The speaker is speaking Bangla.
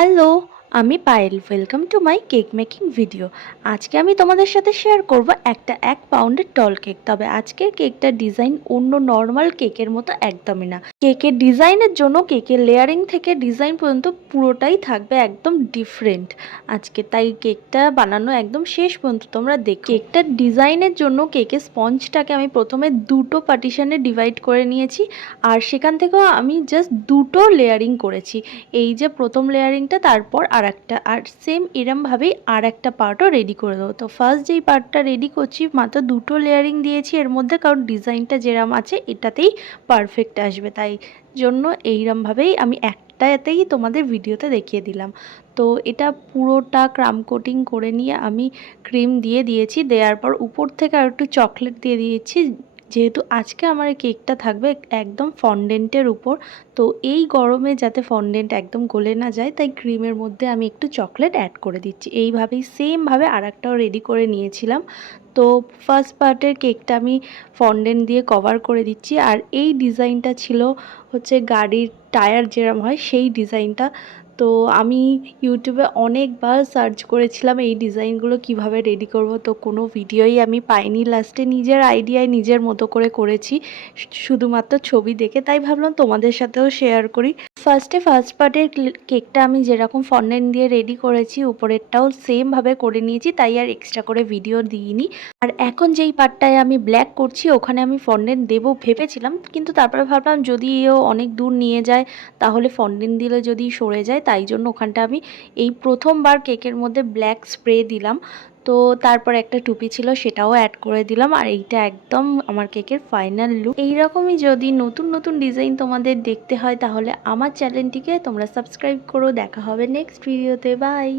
হ্যালো, আমি Payel. Welcome to my cake making video. আজকে আমি তোমাদের সাথে শেয়ার করব একটা 1 পাউন্ডের টল কেক। তবে আজকের কেকটার ডিজাইন অন্য নর্মাল কেকের মতো একদমই না। কেকের ডিজাইনের জন্য কেকের লেয়ারিং থেকে ডিজাইন পর্যন্ত পুরোটাই থাকবে একদম ডিফারেন্ট আজকে। তাই কেকটা বানানো একদম শেষ পর্যন্ত তোমরা দেখো। কেকটার ডিজাইনের জন্য কেকের স্পঞ্জটাকে আমি প্রথমে দুটো পার্টিশনে ডিভাইড করে নিয়েছি, আর সেখান থেকেও আমি জাস্ট দুটো লেয়ারিং করেছি। এই যে প্রথম লেয়ারিংটা, তারপর আর একটা, আর সেম এরমভাবেই আর একটা পার্টও রেডি করে দেবো। তো ফার্স্ট যেই পার্টটা রেডি করছি মাত্র দুটো লেয়ারিং দিয়েছি এর মধ্যে, কারণ ডিজাইনটা যেরম আছে এটাতেই পারফেক্ট আসবে, তাই জন্য এইরমভাবেই আমি একটাতেই তোমাদের ভিডিওতে দেখিয়ে দিলাম। তো এটা পুরোটা ক্রাম কোটিং করে নিয়ে আমি ক্রিম দিয়ে দিয়েছি। দেওয়ার পর উপর থেকে আর একটু চকলেট দিয়ে দিয়েছি, যেহেতু আজকে আমার এই কেকটা থাকবে একদম ফন্ডেন্টের উপর। তো এই গরমে যাতে ফন্ডেন্ট একদম গলে না যায়, তাই ক্রিমের মধ্যে আমি একটু চকলেট অ্যাড করে দিচ্ছি। এইভাবেই সেমভাবে আর একটাও রেডি করে নিয়েছিলাম। তো ফার্স্ট পার্টের কেকটা আমি ফন্ডেন্ট দিয়ে কভার করে দিচ্ছি, আর এই ডিজাইনটা ছিল হচ্ছে গাড়ির টায়ার যেরম হয় সেই ডিজাইনটা। তো আমি ইউটিউবে অনেকবার সার্চ করেছিলাম এই ডিজাইনগুলো কিভাবে রেডি করব, তো কোনো ভিডিওই আমি পাইনি। লাস্টে নিজের আইডিয়ায় নিজের মতো করে করেছি শুধুমাত্র ছবি দেখে, তাই ভাবলাম তোমাদের সাথেও শেয়ার করি। ফার্স্ট পার্টের কেকটা আমি যেরকম ফন্ডেন্ট দিয়ে রেডি করেছি উপরেরটাও সেমভাবে করে নিয়েছি, তাই আর এক্সট্রা করে ভিডিও দিইনি। আর এখন যেই পার্টটায় আমি ব্ল্যাক করছি ওখানে আমি ফন্ডেন্ট দেবো ভেবেছিলাম, কিন্তু তারপরে ভাবলাম যদি ও অনেক দূর নিয়ে যায় তাহলে ফন্ডেন্ট দিলে যদি সরে যায়, তাই জন্য ওখানটা আমি এই প্রথমবার কেকের মধ্যে ব্ল্যাক স্প্রে দিলাম। তো তারপর একটা টুপি ছিল সেটাও অ্যাড করে দিলাম, আর এইটা একদম আমার কেকের ফাইনাল লুক। এইরকমই যদি নতুন নতুন ডিজাইন তোমাদের দেখতে হয় তাহলে আমার চ্যানেলটিকে তোমরা সাবস্ক্রাইব করো। দেখা হবে নেক্সট ভিডিওতে। বাই।